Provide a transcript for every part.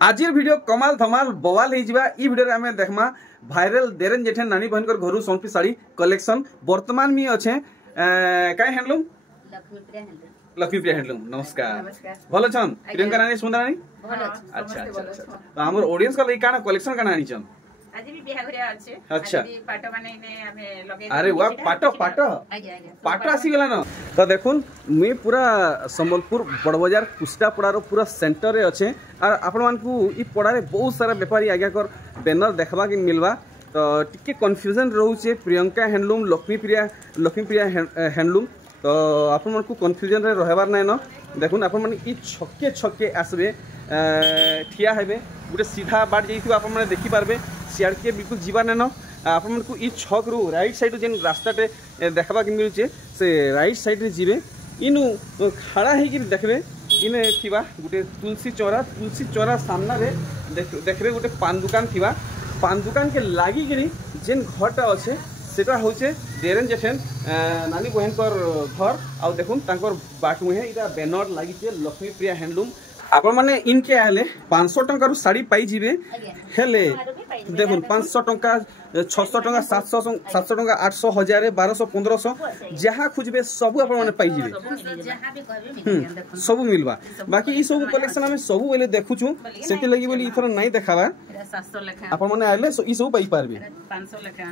आज वीडियो कमाल धमाल बवाल हो जावा। ई वीडियो आम देखमा भाइराल देरेन जेठन नानी बहन घर सोनपुर साड़ी कलेक्शन वर्तमान में अच्छे कई हैंडलूम लक्ष्मीप्रिया हैंडलूम। नमस्कार भल छन प्रियंका नानी सुंदर नानी। अच्छा अच्छा अच्छा तो हमर ऑडियंस का लई काना कलेक्शन काना आनी छन आज भी बियाह घरे अछि। अच्छा पाटो माने ने हमें लगे। अरे वाह पाटो पाटो पाटो आसी गेला न। तो देखुन मुई पूरा संबलपुर बड़ बाजार कुस्टापड़ा रो पूरा सेंटर रे अच्छे और आपण मान को ई पड़ा रे बहुत सारा व्यापारी आज्ञा कर बैनर देखबा के मिलवा। तो टिके कंफ्यूजन रहउचे प्रियंका हैंडलूम लक्ष्मीप्रिया हैंडलूम। तो आपण मान को कंफ्यूजन रे रहबार नै न। देखुन आपण मान ई छक्के छक्के आसबे ठिया हेबे गोटे सीधा बाट जाइथिबा आपण मान देखि पारबे सियार के बिल्कुल जीवा नै न। आपण मान को ई छक रु राइट साइड जेन रास्ताटे देखबा के मिलुचे से राइट साइड रे जीवे इनु खड़ा हे कि देखबे इने थिबा गोटे तुलसी चौरा सामना रे देखबे गोटे पान दुकान थिबा। पान दुकान के लागी गिरी जेन घरटा अच्छे सेटा होचे देरेन जेठन नानी बहन कर घर। आ देखुन तांकर बाट मुहे इटा बैनर लागि छे लक्ष्मीप्रिया हैंडलूम। आपण माने इनके आले 500 टंका रु साड़ी पाई जिवे हेले देखुन 500 टंका 600 टंका 700 टंका 800 1000 1200 1500 जहाँ खोजबे सब आपण माने पाई जिवे सब मिलवा। बाकी ई सब कलेक्शन हमें सब बेले देखुछु सेति लागि बोली इथर नहीं देखावा 700 लेखा आपण माने आले ई सब पाई पारबे 500 लेखा।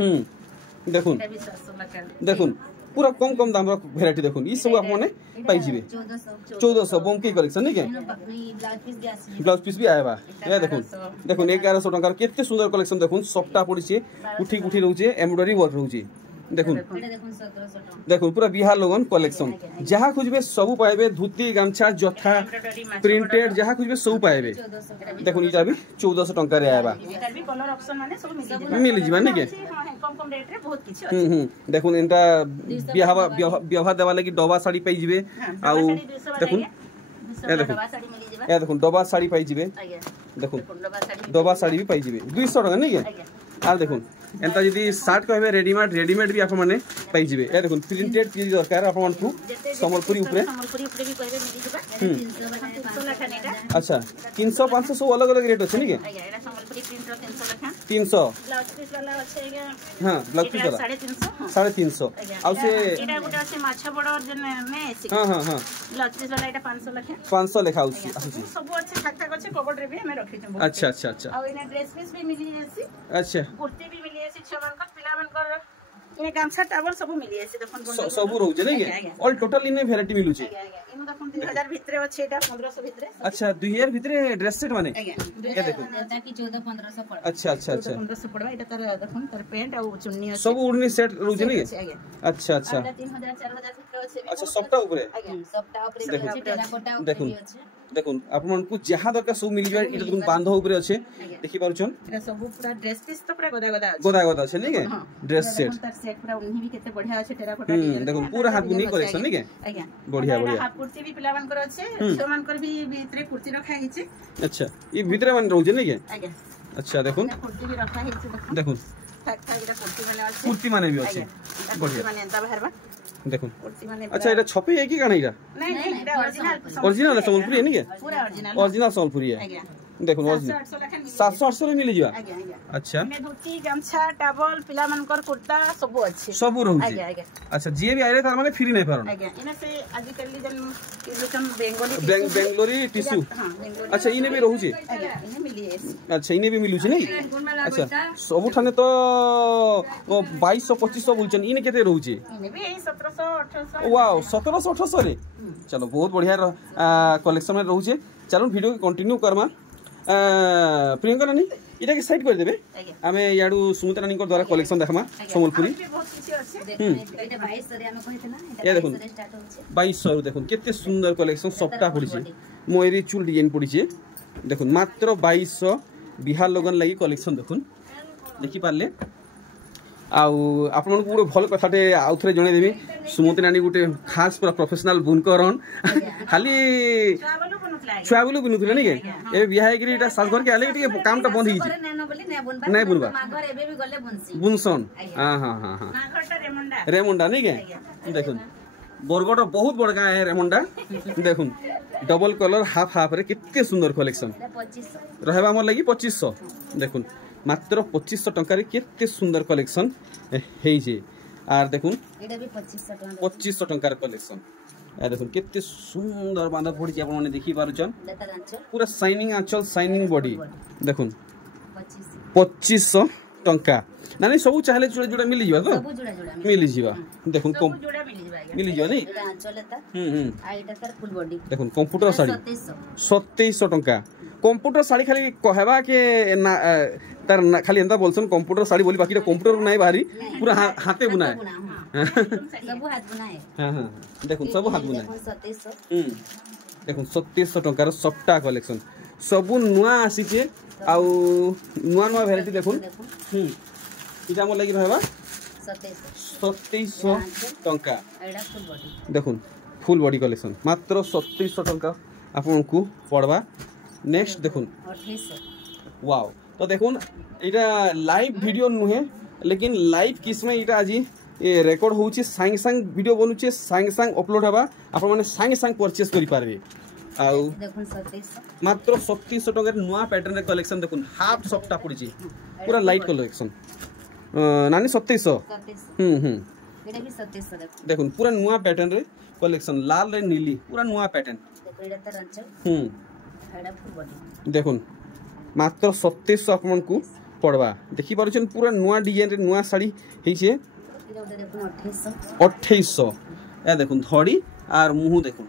देखुन 700 लेखा देखुन पूरा कम कम दाम रो वेराइटी देखुन ई सब आप माने पाई जिवे 1400 बमकी कलेक्शन नहीं के ब्लाउज पीस भी आया बा। ये देखुन 1100 टंका केते सुंदर कलेक्शन देखुन सबटा पड़ी छे उठी उठी रहउचे एम्ब्रॉयडरी वर्क रहउचे। देखुन पूरा बिहार लोगन कलेक्शन जहाँ खोजबे सब पाइबे धोती गामछा जथा प्रिंटेड जहाँ खोजबे सब पाइबे। देखुन इटा भी 1400 टंका रे आबा कलर ऑप्शन माने सब मिल जिबा नहीं के कम कम रेट रे बहुत किछ अछि। देखुन एंटा बियाह देवा लगी डबा साड़ी पाई जिबे। आ देखुन ए देखुन डबा साड़ी पाई जिबे। देखुन डबा साड़ी भी पाई जिबे 200 टका नहीं के। आ देखुन एंता जदी शर्ट कहबे रेडीमेड भी आपण माने पाई जिबे। ए देखुन प्रिंटेड चीज दरकार आपण मान को संबलपुरी ऊपर भी कहबे मिली जिबा 300 लाख नेटा। अच्छा 300 500 सब अलग अलग रेट अछि नहीं के। एटा संबलपुरी प्रिंट रो 300 लाख 300 ब्लाउज पीस वाला अछि। हां ब्लाउज पीस वाला 350 आ से एटा गोटे अछि माछा बड़ जन में एसी। हां ब्लाउज पीस वाला एटा 500 लेखा आउछि सब अछि ठाक ठाक अछि कबड रे भी हमें रखि छ। अच्छा आ इने ड्रेस पीस भी मिली एसी। अच्छा कुर्ती भी मिली एसी छमन का पिलावन कर इने गामछा टावल सब मिली एसी। देखन सब रहउजे नहीं के ऑल टोटल इने वैरायटी मिलु छै। इनो देखन 2000 भितरे अछि एटा 1500 भितरे। अच्छा 2000 भितरे ड्रेस सेट माने ए देखो ताकि 14 1500 पड़। अच्छा 1500 पड़वा एटा तर देखन तर पैंट आ चुन्नी अछि सब उड़नी सेट रहउजे नहीं के। अच्छा 3000 4000 भितरे अछि। अच्छा सबटा ऊपरे सबटा ऊपरे अछि टेराकोटा ऊपरे अछि। देखुन आपण मन को जहां दरकार सब मिल जाय इटा देखुन बांधो ऊपर अछि देखि पारुछन एटा सब पूरा ड्रेस पीस तो पूरा गोदा अछि नहीं के ड्रेस सेट पूरा उन्ही भी केते बढ़िया अछि टेराकोटा देखुन पूरा हाथ बुनी कलेक्शन नहीं के बढ़िया हाफ कुर्ती भी पिलावन कर अछि छमन कर भी भीतरे कुर्ती रखा हिचे। अच्छा ई भीतरे मन रहउ जे नहीं के। अच्छा देखुन कुर्ती भी रखा हिचे देखुन ठाक ठाक एटा कुर्ती माने भी अछि बढ़िया माने एंता बाहरबा देखुन कुर्ती माने। अच्छा एटा छपे है कि काना इरा नहीं एटा ओरिजिनल संबलपुरी है नहीं के पूरा ओरिजिनल संबलपुरी है। देखुन ओरिजिनल 700 800 मिल जिवा। अच्छा में धोती गामछा टावल पिला मन कर कुर्ता सब अछि सब रहउ छै। अच्छा जे भी आइले तार माने फ्री नहीं पारन इने से आजि कल्ली जन बेंगलोरी टिश्यू। अच्छा इने भी रहउ छै इने मिली है। अच्छा इने भी मिलु छै नहीं। अच्छा सब ठाने तो 2200 2500 बोलछन इने केते रहउ छै इने भी 1700 1800। वाओ 1700 1800 रे चलो बहुत बढ़िया कलेक्शन में रहउ छै। चलो वीडियो के कंटिन्यू करमा। प्रियंका नानी इटा के साइड कर देबे हमें याडू सुमित्रा नानी को द्वारा कलेक्शन देखमा संबलपुरी बहुत किछ अछि। एटा 2200 रे हमें कहिते ना एटा 2200 रे स्टार्ट होछ 2200 देखुन केते सुंदर कलेक्शन सबटा पड़ी छे मोयरी चुल डिजाइन पड़ी छे। देखुन मात्र 2200 बिहार लोगन लागि कलेक्शन देखुन देखि पारले। आउ आपण को भल कथाटे आउ थरे जणे देबी सुमित्रा नानी गुटे खास पूरा प्रोफेशनल बुनकरन खाली छुआ बोलू बिनुथले नहीं के ए बियाह गिरी एटा सास घर के आले के काम टा बंद हिची नहीं बुनबा माघर एबे भी गले बुनसी बुनसन। हां माघर टा रेमुंडा नहीं के देखुन बरगड़ बहुत बड़ गाँ है रेमंडा देखुन डबल कलर हाफ हाफ रे कितने सुंदर कलेक्शन रहबा मोर लगी 2500 देखुन मात्र 2500 टंका रे कितने सुंदर कलेक्शन हे जे आर देखुन एटा भी 2500 टंका रे कलेक्शन ए देखुन कितने सुंदर बांधा पड़ी आपण माने देखि पारुचन पूरा शाइनिंग आंचल शाइनिंग बॉडी देखुन 2500 टंका नानी सब चाहले जुड़ा जुड़ा मिल जिवा तो मिल जिवा देखुन कम मिल जिवा नहीं देखुन कंप्यूटर साड़ी 2700 टंका कंप्यूटर साड़ी खाली कहबा के ना तार खाली एंता बोलसन कंप्यूटर साड़ी बोली बाकी कंप्यूटर नहीं बाहरी पूरा हाथे बुना है सब हाथ बुना है हां हां देखुन सब हाथ बुना है 2700 देखुन 2700 टंका रो सबटा कलेक्शन सब नुआ आसी छे आ नुआ नुआ वैरायटी देखुन इटा मोर लगी रहबा 2700 टंका देखुन फुल बॉडी कलेक्शन मात्र 2700 टंका आपन को पड़वा नेक्स्ट देखुन 2800 वाओ तो देखुन इटा लाइव वीडियो नुहे लेकिन लाइव किसमें इटा आज ये रेकॉर्ड होउची सांग सांग वीडियो बनुचे सांग सांग अपलोड हबा आपन माने सांग सांग परचेस करि पारबे आउ देखुन 2700 मात्र 2700 टंका नुआ पैटर्न रे कलेक्शन देखुन हाफ सफ्टा पड़ी पूरा लाइट कलेक्शन नानी 2700 एटा भी 2700 देखुन पूरा नुआ पैटर्न रे कलेक्शन लाल रे नीली पूरा नुआ पैटर्न देखो एटा त रंचल एटा फुल बॉडी देखुन मात्र 2700 आपन को पड़वा देखि पारुछन पूरा नुआ डिजाइन रे नुआ साड़ी हेइछे एटा देखुन 2800 ए देखुन धड़ी आर मुंह देखुन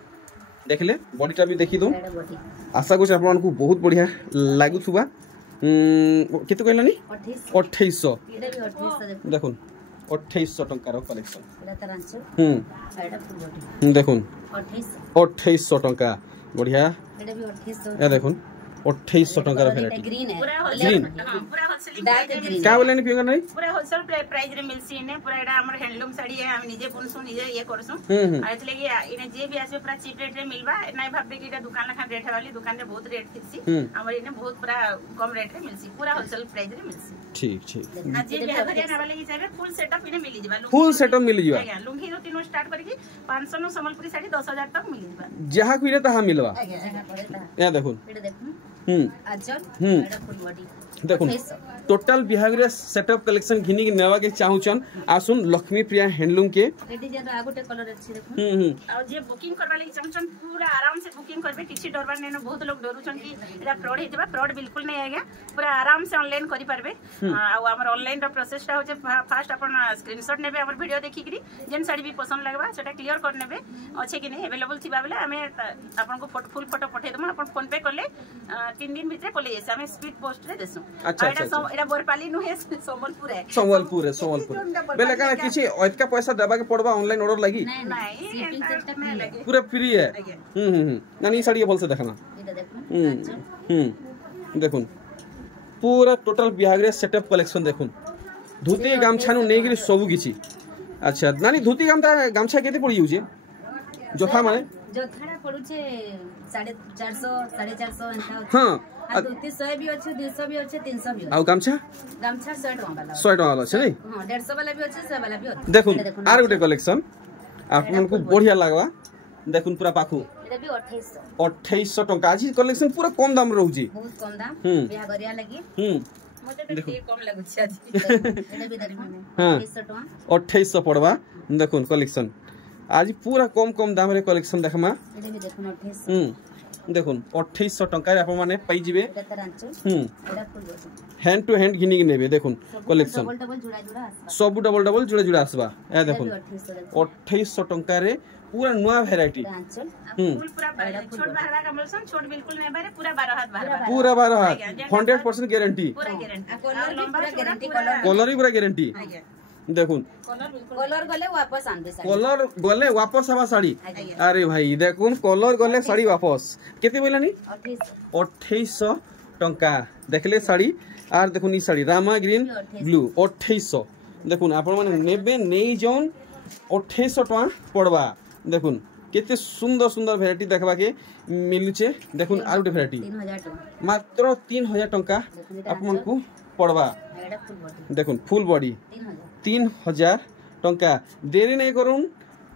देखले बॉडीटा भी देखि दो आशा करछ आपन को बहुत बढ़िया लागुछुबा केते कहलानी 2800 एटा भी 2800 देखुन 2800 टंका रो कलेक्शन एटा त रंचल एटा फुल बॉडी देखुन 2800 टंका बढ़िया एटा भी 2800 ए देखुन 2800 टंका रो वैरायटी ग्रीन है पूरा ग्रीन पूरा होलसेल डार्क ग्रीन क्या बोलेनी पिंगा नहीं पूरा होलसेल प्राइस रे मिलसी ने पूरा एडा हमर हैंडलूम साड़ी है हम निजे बुनसु निजे ये करसु आ एतले कि इने जे भी आसे पूरा चीप रेट रे मिलबा नै भाबबे कि एटा दुकान लखा रेट वाली दुकान रे बहुत रेट थिसी हमर इने बहुत पूरा कम रेट रे मिलसी पूरा होलसेल प्राइस रे मिलसी ठीक ठीक आ जे भी हरिया ना वाले कि चाहे फुल सेटअप इने मिली जिबा फुल सेटअप मिल जिवा आज्ञा लुंगी रो तीनो स्टार्ट करके 500 नो संबलपुरी साड़ी 10000 तक मिली जिबा जहा कुइले तहा मिलवा आज्ञा या देखुन एटा देखुन आजल हम्म एटा फुल बॉडी देखुन टोटल बिहेवियर सेटअप कलेक्शन घिनी के नेवा के चाहुचन आसुन लक्ष्मी प्रिया हैंडलूम के रेडी जन आगोटे कलर अछि देखुन और जे बुकिंग करबा लागि चाहछन पूरा आराम से बुकिंग करबे किछि डरबार नै बहुत लोग डरुछन कि एटा फ्रॉड हेतबा फ्रॉड बिल्कुल नै आगे पूरा आराम से ऑनलाइन करि पारबे आ हमर ऑनलाइन रो प्रोसेस ता होचे फास्ट अपन स्क्रीनशॉट नेबे हमर वीडियो देखि करी जेन साड़ी भी पसंद लागबा सेटा क्लियर कर नेबे अच्छे कि नै अवेलेबल थिबा बेले हमें आपन को फुल फोटो पठे दम अपन फोन पे करले 3 दिन भीतर पले जेसे हमें स्पीड पोस्ट रे देसु अच्छा अच्छा एटा बोरपाली नु है संबलपुर है संबलपुर बेले का किछि ओतका पैसा देबा के पड़बा ऑनलाइन ऑर्डर लगी नहीं पूरा फ्री है नानी साड़ी बोल से देखना एटा देखुन देखुन पूरा टोटल बिहागरे सेटअप कलेक्शन देखुन धोती गामछा नु नेगिरी सब किछि अच्छा नानी धोती गामछा केते पड़ी जाउछे जोथा माने जोथाड़ा पडुछे 450 450 एंता हां आ धोती 100 भी अछि 200 भी अछि 300 भी आ गामछा 100 टका वाला 100 टका वाला छै नै हां 150 वाला भी अछि 100 वाला भी अछि देखुन आर गुटे कलेक्शन आपन को बढ़िया लागबा देखुन पूरा पाखु एटा भी 2800 टका आज कलेक्शन पूरा कम दाम रहउजी बहुत कम दाम बिया गरिया लागि मते भी कम लागु छै आज एटा भी देखुन 2800 टका 2800 पड़वा देखुन कलेक्शन आज पूरा कम दाम रे कलेक्शन देखमा एटा भी देखुन 2800 देखुन 2800 टका रे आपन माने पाई जिवे एटा रांचो एटा full body hand to hand घिनी नेबे देखुन कलेक्शन डबल डबल जुड़ा जुड़ा आसबा सब डबल जुड़ा जुड़ा आसबा ए देखुन 2800 टका रे पूरा नया वैरायटी फुल पूरा छोट बाहर का मलसन छोट बिल्कुल नहीं बारे पूरा 12 हाथ बाहर पूरा 12 हाथ 100% गारंटी पूरा गारंटी कलर भी पूरा गारंटी कलर भी पूरा गारंटी देखुन कलर गले वापस आनबे साड़ी कलर गले वापस आबा साड़ी अरे भाई देखुन कलर गले साड़ी वापस केते बोलानी 2800 टंका देखले साड़ी आर देखुन ई साड़ी रामा ग्रीन ब्लू 2800 देखुन आपण माने नेबे नेई जोन 2800 टका पड़वा देखुन केते सुंदर सुंदर वैरायटी देखबा के मिलुचे देखुन आर गुटे वैरायटी 3000 टका मात्र 3000 टका आपन को पड़वा देखुन फुल बॉडी 3000 टंका देरी नहीं करूँ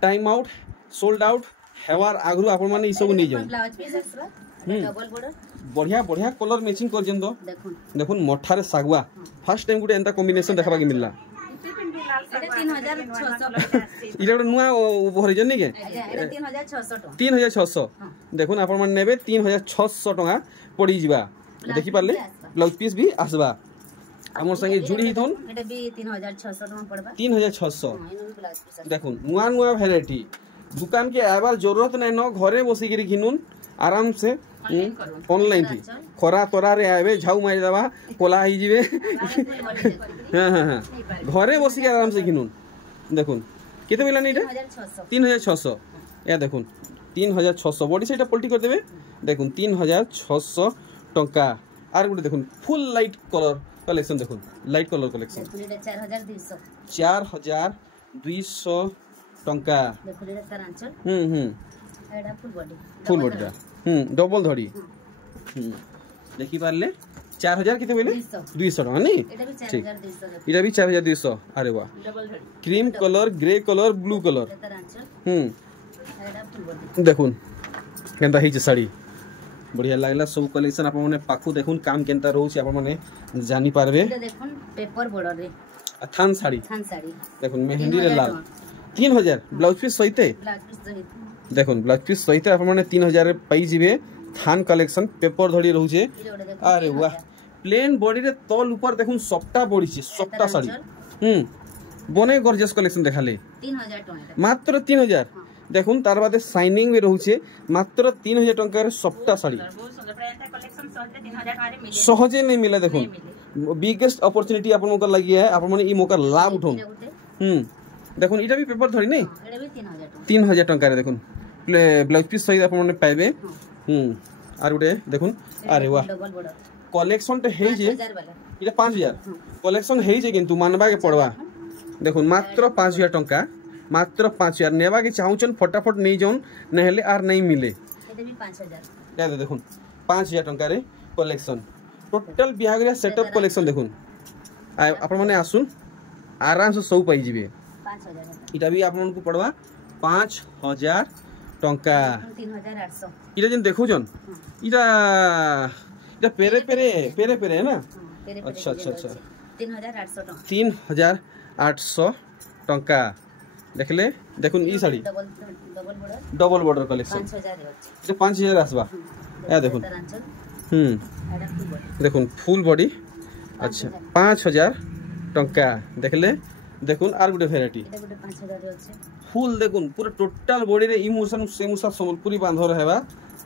टाइम आउट सोल्ड आउट हेवार आगु आपण माने ई सब नै जाऊ ब्लाउज पीस आसबा डबल बॉर्डर बढ़िया बढ़िया कलर मैचिंग कर जंदो देखुन मठारे सागवा फर्स्ट टाइम गुटे एंता कॉम्बिनेशन देखबा के मिलला इटा गुटे नुआ भरि जन के 3600 देखुन आपण माने नेबे 3600 टका पड़ी जिबा देखि पारले ब्लाउज पीस भी आसबा हमर संगे जुड़ी हिथोन एटा भी 3600 टका पड़बा 3600 देखुन नुआ नुआ वैरायटी दुकान के आबार जरूरत नै न घरे बसी के घिनुन आराम से ऑनलाइन थी खरा तोरा रे आबे झाऊ मार देबा कोला ही जिवे हां हां हां घरे बसी के आराम से घिनुन देखुन केते बेला नै 3600 या देखुन 3600 बॉडी सेटा पलटी कर देबे देखुन 3600 टंका आर गुटे देखुन फुल लाइट कलर कलेक्शन देखुन लाइट कलर कलेक्शन 4200 टंका देखुन एटा करांचल एटा फुल बॉडी डबल धड़ी देखि पारले 4000 केते बेले 200 टका नै ठीक इटा भी 4200 अरे वाह डबल धड़ी cream colour grey colour blue colour एटा फुल बॉडी देखुन केनता हिच साड़ी बढ़िया लागला सब कलेक्शन आप माने पाखु देखुन काम केनता रहउछि आप माने जानि पारबे एटा देखुन पेपर बॉर्डर रे थान साड़ी देखुन मेहंदी रे लाल 3000 ब्लाउज पीस सहिते देखुन ब्लाउज पीस सहिते आप माने 3000 रे पाई जिवे थान कलेक्शन पेपर धड़ी रहउछे अरे वाह प्लेन बॉडी रे तल ऊपर देखुन सप्ता बॉडी छी सप्ता साड़ी बने गॉर्जियस कलेक्शन देखाले 3000 टका मात्र 3000 देखुन तार बादे शाइनिंग में रहउछे मात्र 3000 टका रे सप्ता साड़ी सहजे नहीं मिला देखुन बिगेस्ट अपॉर्चुनिटी आपन मौका लगी है आप माने ई मौका लाभ उठोन देखुन इटा भी पेपर धरी नहीं एटा भी 3000 टका रे देखुन ब्लाउज पीस सहित आप माने पाइबे आर उडे देखुन अरे वाह डबल बॉर्डर कलेक्शन ते हे जे इटा 5000 कलेक्शन हे जे किंतु मानबा के पड़वा देखुन मात्र 5000 टका मात्र 5000 नेबा के चाहउचन फटाफट नहीं जोन नहले आर नहीं मिले एटा भी 5000 या देखुन 5000 टका रे कलेक्शन टोटल बिहागरिया सेटअप कलेक्शन देखुन आपण माने आसुन आराम से सब पाई जिवे 5000 इटा भी आपन को पड़वा 5000 टंका 3800 इटा जन देखो जन इटा इटा पेरे पेरे पेरे पेरे है ना अच्छा अच्छा अच्छा 3800 टका 3800 टंका देखले देखुन ई साड़ी डबल बॉर्डर कलेक्शन 5000 इटा 5000 आसबा या देखुन देखुन फुल बॉडी अच्छा 5000 टंका देखले देखुन आर गुटे वैरायटी एटा गुटे 5000 रे अछि फुल देखुन पूरा टोटल बॉडी रे इमोशन सेमुसा संबलपुरी बांधो रहबा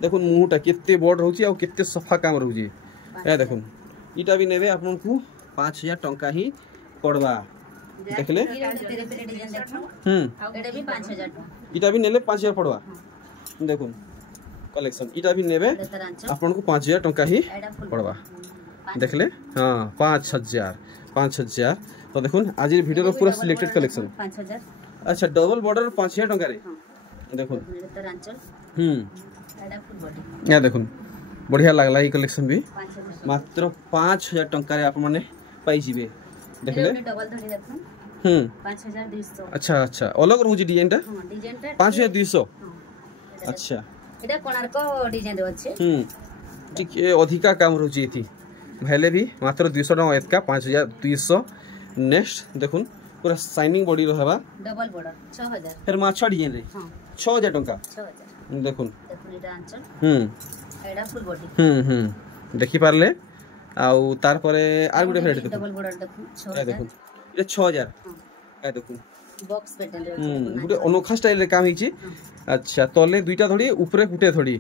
देखुन मुहटा केते बॉड रहउची आ केते सफा काम रहउची या देखुन इटा भी नेबे आपन को 5000 टंका ही पड़बा देखले एटा डिजाइन देखो एटा भी 5000 टका इटा भी नेले 5000 पड़वा देखुन कलेक्शन इटा भी नेबे आपन को 5000 टंका ही पड़वा देखले हां 5000 तो देखुन आज वीडियो रो पूरा सिलेक्टेड कलेक्शन 5000 अच्छा डबल बॉर्डर 5000 टंका रे देखुन एटा फुल बॉडी या देखुन बढ़िया लागला ई कलेक्शन भी मात्र 5000 टंका रे आप माने पाई जिवे देखले डबल धड़ी देखुन 5200 अच्छा अच्छा अलग रहउची डिजाइन ता हां डिजाइन ता 5200 अच्छा एटा कोणार्क डिजाइन रे अछि ठीक अधिका काम रहउची एथि भले भी मात्र 200 टका एतका 5200 नेक्स्ट देखुन पूरा शाइनिंग बॉडी रहबा डबल बॉर्डर 6000 फिर माछा डिजाइन रे हां 6000 टका 6000 देखुन एटा आंचल एटा फुल बॉडी देखि पारले आउ तार परे आर गुटे फेट देखुन डबल बॉर्डर देखुन 6000 देखुन ये 6000 ए देखुन बॉक्स पैटर्न रे गुटे अनोखा स्टाइल रे काम हिची अच्छा तले दुईटा धड़ी ऊपरे गुटे धड़ी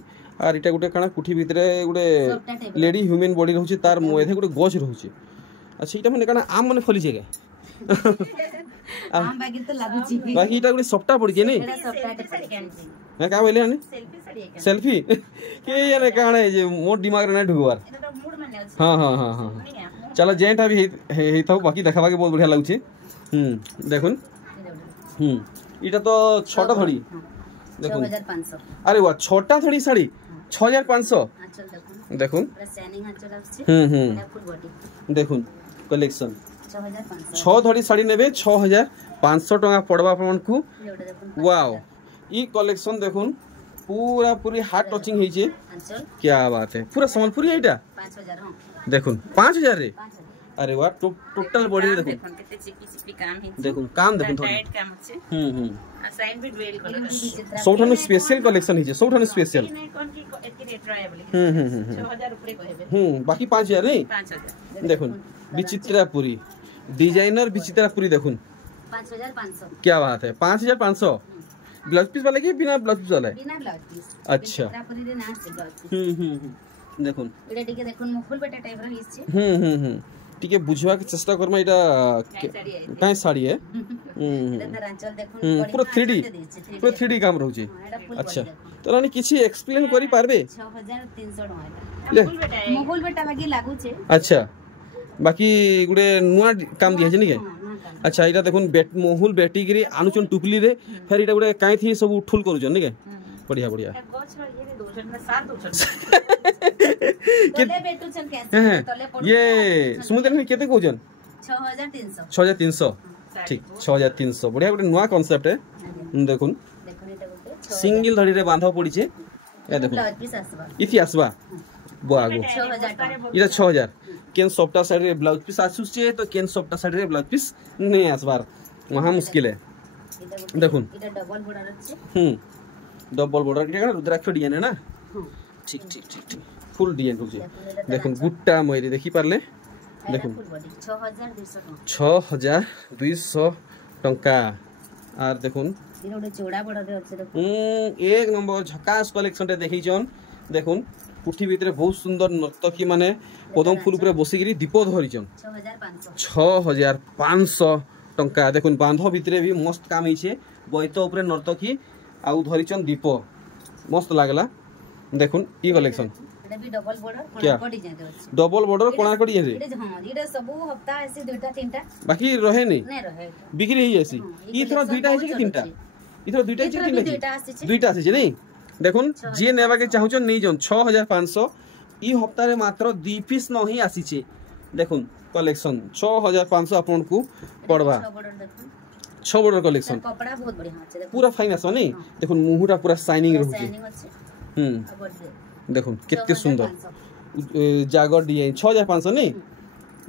आर इटा गुटे काना कुठी भितरे गुटे लेडी ह्यूमन बॉडी रहउची तार मोएथे गुटे गछ रहउची अच्छा इटा माने काना आम माने फली जेगे आम बागी तो लागुची बाकी इटा गुटे सफ्टा पड़ी जे नै एटा सफ्टा पड़ी मैं का बोले ने सेल्फी साड़ी सेल्फी के यार काना है जे मोर दिमाग रे नै ढुगवार एटा तो मूड माने अछि हां हां हां हां चलो जेंटा भी हे तो बाकी देखाबा के बहुत बढ़िया लागुची देखुन इटा तो छोटा धड़ी देखुन 6500 अरे वाह छोटा धड़ी साड़ी 6500 आंचल देखुन पूरा शाइनिंग आंचल अछि एटा फुल बॉडी देखुन कलेक्शन 6500 6 धड़ी साड़ी नेबे 6500 टका पड़वा आपन को वाओ ई कलेक्शन देखुन पूरा पूरी हार्ट टचिंग है जे अंचल क्या बात है पूरा संबलपुरी एटा 5000 हां देखुन 5000 रे 5000 अरे वाह टोटल बॉडी रे देखुन कितने चिपी चिपी काम है देखुन काम देखुन थोड़ी टाइट काम আছে आ साइड भी ड्यूल कलर सबठानु स्पेशल कलेक्शन है जे सबठानु स्पेशल नहीं कौन की एतके रेट रहा है बोले 6000 ऊपर कहबे बाकी 5000 रे 5000 देखुन विचित्रापुरी डिजाइनर विचित्रापुरी देखुन 5500 क्या बात है 5500 ब्लाउज पीस वाला की बिना ब्लाउज पीस वाला है बिना ब्लाउज पीस अच्छा चित्रापुरी रे ना से ब्लाउज पीस देखुन एटा टिके देखुन मुफुल बेटा टाइप रो हिस्से टिके बुझवा के चेष्टा करमा एटा काई साड़ी है एटा तर अंचल देखुन पूरा 3D पूरा 3D काम रहू जे अच्छा तो रानी किछि एक्सप्लेन करी पारबे 6300 ले टका बेटा मुफुल बेटा बाकी लागू छे अच्छा बाकी गुडे नुआ काम दिया जे नी के अच्छा इटा देखुन मोहुल बेटी गिरी आनुचन टुकली रे फिर इटा गुडे काई थी सब ठुल करू जन नी के बढ़िया बढ़िया तले बेटू छन कैसे तले पड़ ये समुद्र में केते कोजन 6300 6300 ठीक 6300 बढ़िया गुडे नुआ कांसेप्ट है देखुन देखो एटा गोटे सिंगल धड़ी रे बांधा पड़ी छे ए देखुन ब्लाउज पीस आसबा इथि आसबा बागो 6000 इटा 6000 केन सॉफ्टा साइड रे ब्लाउज पीस आसुस छे तो केन सॉफ्टा साइड रे ब्लाउज पीस नहीं आसबार वहां मुश्किल है देखुन एटा डबल बॉर्डर अछि डबल बॉर्डर के रुद्राक्ष डिजाइन है ना ठीक ठीक ठीक ठीक फुल डिजाइन होचे देखुन गुट्टा मयरी देखि पारले देखुन 6200 टंका आर देखुन इनो ओडे चौड़ा बॉर्डर रे अछि देखुन एक नंबर झकास कलेक्शन रे देखि जन देखुन पुठी भितरे बहुत सुंदर नर्तकी माने पदम फूल ऊपर बसिगिरी दीप धरिचन 6500 टंका देखुन बांध भितरे भी मस्त काम हिचे बैत ऊपर नर्तकी आउ धरिचन दीप मस्त लागला देखुन ई कलेक्शन एटा भी डबल बॉर्डर क्या? कोना डिजाइन रे अछि डबल बॉर्डर कोना कड़ी है एटा हां एटा सब हफ्ता ऐसे दुटा तीनटा बाकी रहे नहीं नै रहे बिक्री ही ऐसी ई थोड़ा दुईटा है कि तीनटा ई थोड़ा दुईटा है कि तीनटा दुटा आसी दुईटा आसी नहीं देखुन जे नेबा के चाहू नहीं जन 6500 ई हफ्ता रे मात्र 2 पीस न ही आसी छे देखुन कलेक्शन 6500 आपन को पड़वा 6 बॉर्डर कलेक्शन कपड़ा बहुत बढ़िया अछि देखो पूरा फाइन आसो नहीं देखुन मुहुटा पूरा शाइनिंग रहू छे शाइनिंग अछि देखुन कितने सुंदर जागर डिजाइन 6500 नहीं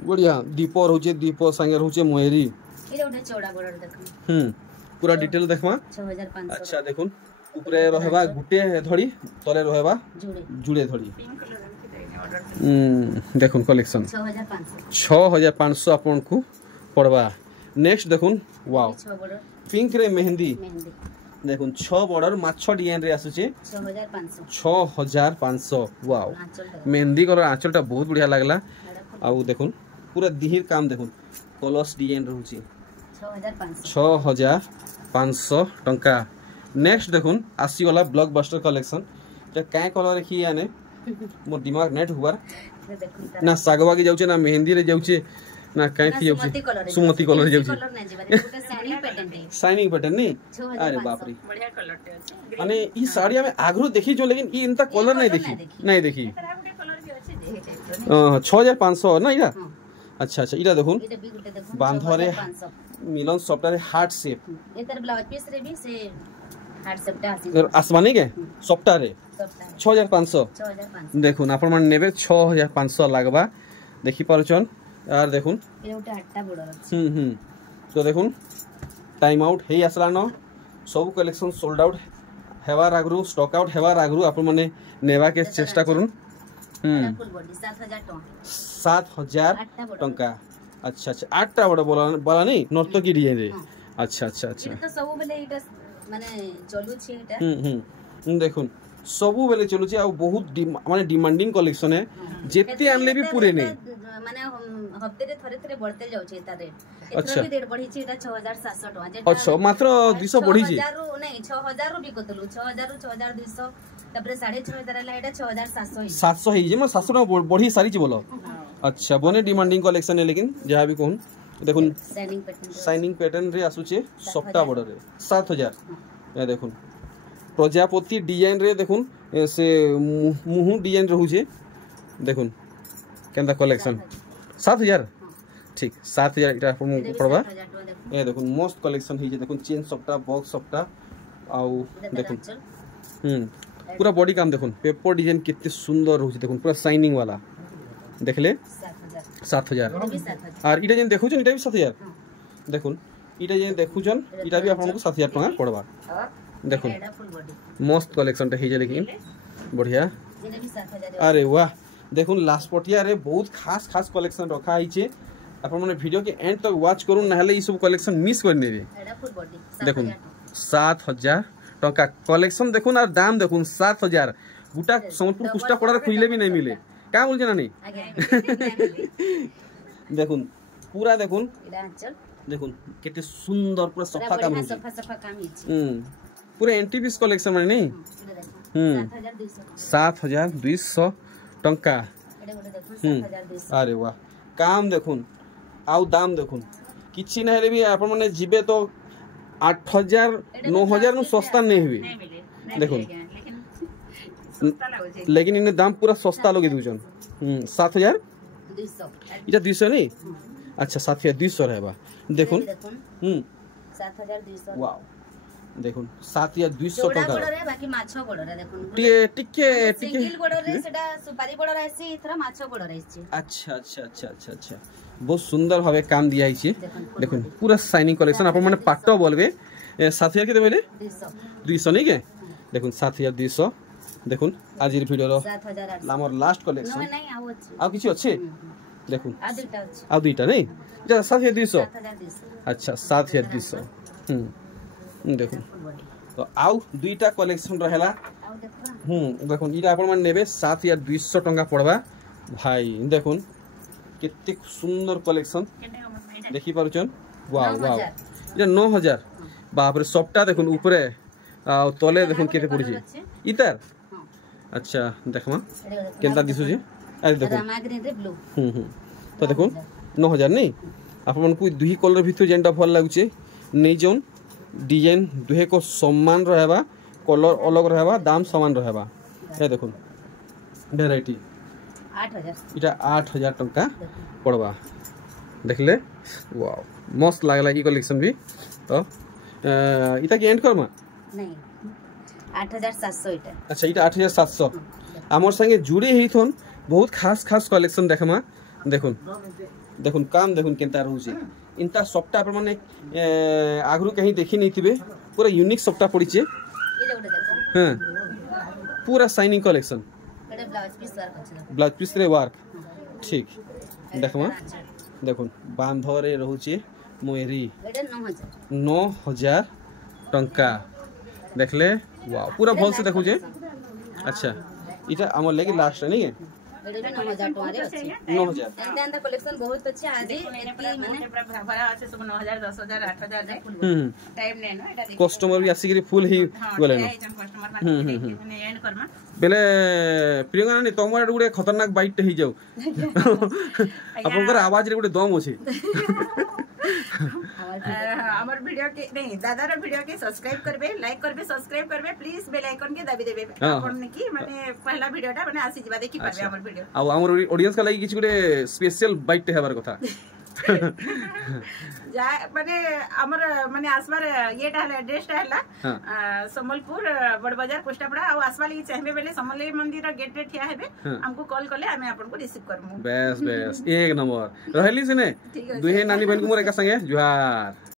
बढ़िया दीप रहूचे दीप संगे रहूचे मोहरी एटा ओडे चौड़ा बॉर्डर देखो पूरा डिटेल देखमा 6500 अच्छा देखुन ऊपरे रहबा गुटे धड़ी तले रहबा जुड़े जुड़े धड़ी पिंक कलर के देने ऑर्डर देखुन कलेक्शन 6500 आपन को पड़वा नेक्स्ट देखुन वाओ 6 बॉर्डर पिंक रे मेहंदी देखुन 6 बॉर्डर माछो डिजाइन रे आसुचे 6500 वाओ मेहंदी कलर आंचलटा बहुत बढ़िया लागला आउ देखुन पूरा दिहिर काम देखुन कलर्स डिजाइन रहउची 6500 टंका नेक्स्ट देखुन आसी वाला ब्लॉकबस्टर कलेक्शन जे काय कलर रखी आने मोर दिमाग नेट हुबार ना सागवा के जाउचे ना मेहंदी रे जाउचे ना काय थी जाउचे सुमति कलर जाउचे शाइनिंग पैटर्न नहीं अरे बाप रे बढ़िया कलर ते अछि माने ई साड़ी में आगरो देखी जो लेकिन ई इनता कलर नहीं देखी एकरा गुटे कलर के अछि देहे 6500 ना इरा अच्छा अच्छा इरा देखुन बांधरे मिलन सॉफ्टवेयर हार्ट शेप एतर ब्लाउज पीस रे भी से हार्ट शेपटा आसी आसमानी के सॉफ्टवेयर 6500 देखुन आपण मन नेबे 6500 लागबा देखि पारुचन यार देखुन ए ओटा आठटा बॉर्डर अछि तो देखुन टाइम आउट हे आसला न सब कलेक्शन सोल्ड आउट हेवार आगरु स्टॉक आउट हेवार आगरु आपण माने नेबा के चेष्टा करूं फुल बॉडी 7000 टंका अच्छा अच्छा 8टा बड़ बोला नहीं नर्तकी डिजाइन रे अच्छा अच्छा अच्छा तो सब बेले इटा माने चलु छी इटा देखुन सबु बेले चलु छी आ बहुत माने डिमांडिंग कलेक्शन है जेते आनले भी पूरे नहीं माने हफ्ते रे थरे थरे बढ़ते जाउ छी ता रेट एथरो भी रेट बढ़ी छी इटा 6700 टका जेटा अच्छा मात्र 200 बढ़ी छी 6000 नहीं 6000 रो बिकतलु 6000 6200 तबरे 6500 ला इटा 6700 700 ही जे म 700 टका बढ़ी सारी छी बोलो अच्छा बने डिमांडिंग कलेक्शन है लेकिन जहां भी कहूं देखुन शाइनिंग पैटर्न रे आसुचे सॉफ्टा बॉर्डर रे 7000 ए देखुन प्रजापति डिजाइन रे देखुन से मुहु डिजाइन रहू छे देखुन केंदा कलेक्शन 7000 ठीक 7000 इटा पड़वा ए देखुन मस्त कलेक्शन ही जे देखुन चेन सॉफ्टा बॉक्स सॉफ्टा आउ देखुन पूरा बॉडी काम देखुन पेपर डिजाइन कितने सुंदर होची देखुन पूरा शाइनिंग वाला देखले 7000 और इटा जेन देखुछन इटा भी 7000 देखुन इटा जेन देखुछन इटा भी आपन को 7000 टका पड़बा देखुन मस्त कलेक्शन टे हे लेकिन बढ़िया अरे वाह देखुन लास्ट पटिया रे बहुत खास खास कलेक्शन रखा आइछे अपन माने वीडियो के एंड तक वाच करू नहले ई सब कलेक्शन मिस कर नेबे देखुन 7000 टका कलेक्शन देखुन और दाम देखुन 7000 गुटा संबलपुर पुष्टा पड़ार खुले भी नहीं मिले क्या बोल ना नहीं देखुन पूरा देखुन देखुन कितने सुंदर पूरा सफा काम पूरा एंटी पीस कलेक्शन माने नहीं 7200 टंका अरे वाह काम देखुन आउ दाम देखुन किछि नहले भी आपण माने जिबे तो 8000 9000 नु सस्ता नहीं हुए देखुन लेकिन इने दाम पूरा सस्ता लगे दूजन 7200 इटा 200 नहीं अच्छा 7200 रहबा देखुन 7200 वाओ देखुन 7200 टका गोड़ रे बाकी माछो गोड़ रे देखुन टिके सिंगल गोड़ रे सेटा सुपारी गोड़ रहसी इथरा माछो गोड़ रहसी अच्छा अच्छा अच्छा अच्छा अच्छा बहुत सुंदर भावे काम दिया आइछि देखुन पूरा शाइनिंग कलेक्शन अपन माने पाटो बोलबे 7000 के देबे 200 नहीं के देखुन 7200 देखुन आज इ वीडियो रो 7008 हमर लास्ट कलेक्शन नहीं आउ अछि आ किछि अछि देखुन आ दुइटा नहीं जा 7200 अच्छा 7200 देखुन तो आउ दुईटा कलेक्शन रहेला देखुन इटा अपन मन नेबे 7200 टका पड़बा भाई देखुन कितने सुंदर कलेक्शन देखि पारुचन वाओ वाओ इटा 9000 बाप रे सबटा देखुन ऊपरे आ तले देखुन केते पड़ी छी इतर अच्छा देखमा केनता दिसु छी अरे देखुन रामाग्रीन रे ब्लू तो देखुन 9000 नहीं अपन को दुही कलर भितर जेंटा भल लागु छी नै जोन डिजाइन दुहे को समान रहबा कलर अलग रहबा दाम समान रहबा ए देखुन वैरायटी 8000 इटा 8000 टका पड़बा देखले वाओ मस्त लागला ई कलेक्शन भी तो इटा के एंड करमा नहीं 8700 इटा अच्छा इटा 8700 हमर संगे जुड़े हेथन बहुत खास खास कलेक्शन देखमा देखुन देखुन काम देखुन केनता रहउची इनता सप्ताह पर माने आगरु कहीं देखि नहीं थिबे पूरा यूनिक सप्ताह पड़ी छे हां पूरा शाइनिंग कलेक्शन ब्लाउज पीस रे वर्क ठीक देखमा देखुन बांधरे रहउची मोयरी 9000 टंका देखले वाओ पूरा भल से देखु जे अच्छा इटा हमर लेके लास्ट नहीं है 9000 टका रे अछि 9000 एंदा कलेक्शन बहुत अछि आज एती माने भरा আছে सब 9000 10000 8000 रे टाइम नै न एटा कस्टमर भी आसी फुल ही बोले न कस्टमर माने एंड करमा बेले प्रियंका ने तमर गुडे खतरनाक बाइट ही जाऊ आपनकर आवाज रे गुडे दम अछि हमर वीडियो के नहीं दादा रो वीडियो के सब्सक्राइब करबे लाइक करबे सब्सक्राइब करबे प्लीज बेल आइकन के दाबी देबे आपन की माने पहला वीडियोटा माने आसी जिबा देखि पाबे हमर वीडियो आ हमर ऑडियंस का लागि किछ गुडे स्पेशल बाइट हेबार कथा जा माने हमर माने आसबार येटा हला एड्रेसटा हला समलपुर बड़ बाजार पोस्टापड़ा आ आसबा लागि चाहबे बेले समलेई मंदिर गेट रे ठिया हेबे हमको कॉल करले हमें आपन को रिसीव करमु बेस बेस एक नंबर रहली सिने दुहे नानी बहन को मोर एका संगे जुहार।